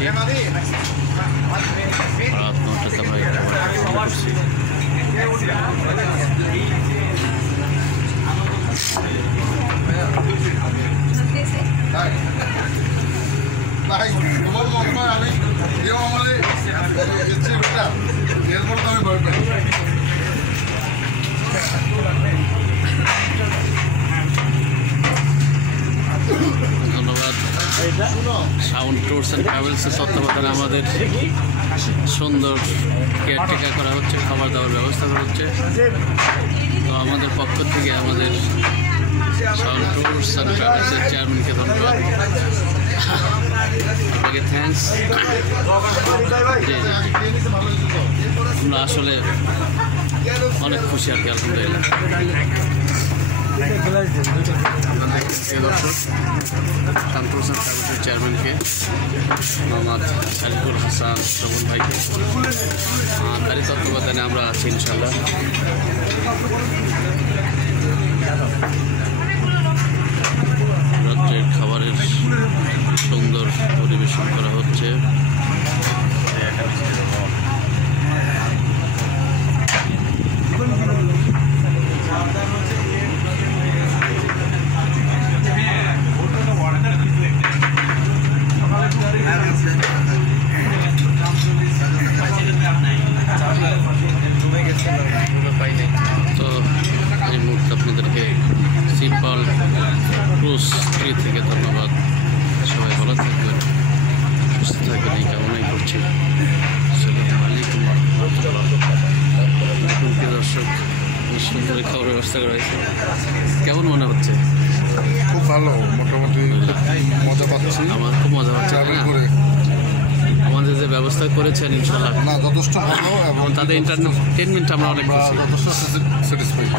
করছি, রাত 9টাতে আমরা এই খাবারটা করছি। ধন্যবাদ সাউন্ড ট্যুরস অ্যান্ড ট্রাভেলসের তত্ত্বাবধানে আমাদের সুন্দর কেয়ারটেকার করা হচ্ছে, খাবার দাবার ব্যবস্থা করা হচ্ছে। তো আমাদের পক্ষ থেকে আমাদের সাউন্ড ট্যুরস অ্যান্ড ট্রাভেলসের চেয়ারম্যানকে ধন্যবাদ, আপনাকে থ্যাঙ্কস। আমরা আসলে অনেক খুশি আর কি, আলহামদুলিল্লাহ। দর্শক সাউন্ড ট্যুরস অ্যান্ড ট্রাভেলসের চেয়ারম্যানকে মোহাম্মদ সাজিদুল হাসান শ্রবণ ভাইকে, তারই তত্ত্বাবধানে আমরা আছি ইনশাল্লাহ। রাত্রের খাবারের সুন্দর পরিবেশন করা হচ্ছে। তো এই মুহূর্তে আপনাদেরকে সিম্পল ক্রুজ 3 থেকে ধন্যবাদ। সবাই ভালো থাকবেন, সুস্থ থাকবেন, এই কামনাই করছি। আসসালামু আলাইকুম রহমতুল্লাহ। দর্শক, সুন্দর খাবার ব্যবস্থা করা হয়েছে, কেমন মনে হচ্ছে? খুব ভালো, মোটামুটি মজা পাচ্ছি। আমার খুব মজা হচ্ছে করে আমাদের যে ব্যবস্থা করেছেন ইনশাল্লাহ না যথেষ্ট ভালো, এবং তাদের এন্টারটেনমেন্ট আমরা অনেক খুশি। যথেষ্ট স্যাটিসফাইড।